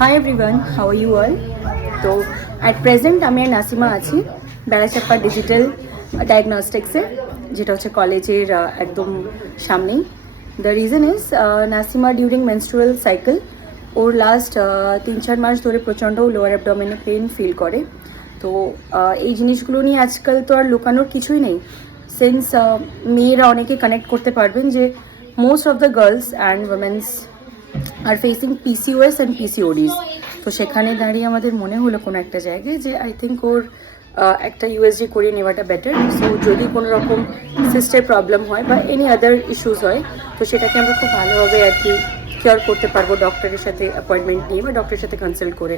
High everyone, how are you all? তো at present আমি আর নাসিমা আছি বেড়াচাপ্পা ডিজিটাল ডায়াগনস্টিক্সে, যেটা হচ্ছে কলেজের একদম সামনেই। The reason is Nasima during menstrual cycle or last 3-4 মাস ধরে প্রচণ্ড লোয়ার অ্যাবডোমেনে পেন ফিল করে। তো এই জিনিসগুলো নিয়ে আজকাল তো আর লুকানোর কিছুই নেই। সিন্স মেয়েরা অনেকে কানেক্ট করতে পারবেন যে most of the girls and womens are facing PCOS and PCODs. তো সেখানে দাঁড়িয়ে আমাদের মনে হলো কোনো একটা জায়গায় যে আই থিঙ্ক ওর একটা ইউএসজি করিয়ে নেওয়াটা বেটার। সো যদি কোনো রকম সিস্টের প্রবলেম হয় বা এনি আদার ইস্যুস হয়, তো সেটাকে আমরা খুব ভালোভাবে আর কি কিওর করতে পারবো ডক্টরের সাথে অ্যাপয়েন্টমেন্ট নিয়ে বা ডক্টরের সাথে কনসাল্ট করে।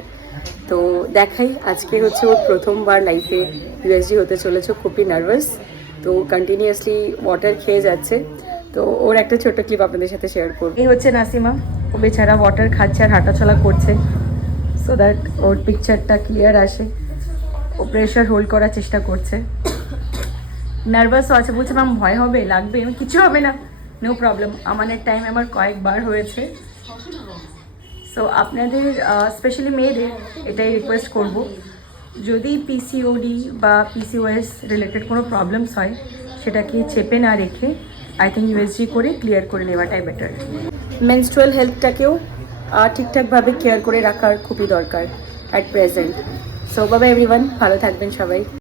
তো দেখাই, আজকে হচ্ছে ওর প্রথমবার লাইফে ইউএসজি হতে চলেছে, খুবই নার্ভাস। তো কন্টিনিউয়াসলি ওয়াটার খেয়ে যাচ্ছে। তো ওর একটা ছোট্ট ক্লিপ আপনাদের সাথে শেয়ার করবো। এই হচ্ছে নাসিমা, ও বেচারা ওয়াটার খাচ্ছে আর হাঁটাচলা করছে সো দ্যাট ওর পিকচারটা ক্লিয়ার আসে। ও প্রেশার হোল্ড করার চেষ্টা করছে, নার্ভাসও আছে, বলছে ম্যাম ভয় হবে, লাগবে, কিছু হবে না, নো প্রবলেম। আমাদের টাইম আমার কয়েকবার হয়েছে। সো আপনাদের স্পেশালি মেয়েদের এটাই রিকোয়েস্ট করব, যদি পিসিওডি বা পিসিওএস রিলেটেড কোনো প্রবলেমস হয় সেটাকে চেপে না রেখে আই থিঙ্ক ইউএসজি করে ক্লিয়ার করে নেওয়াটাই বেটার। মেনস্ট্রুয়াল হেলথটাকেও ঠিকঠাকভাবে কেয়ার করে রাখার খুবই দরকার অ্যাট প্রেজেন্ট। সো বাবা এভরিওয়ান, ভালো থাকবেন সবাই।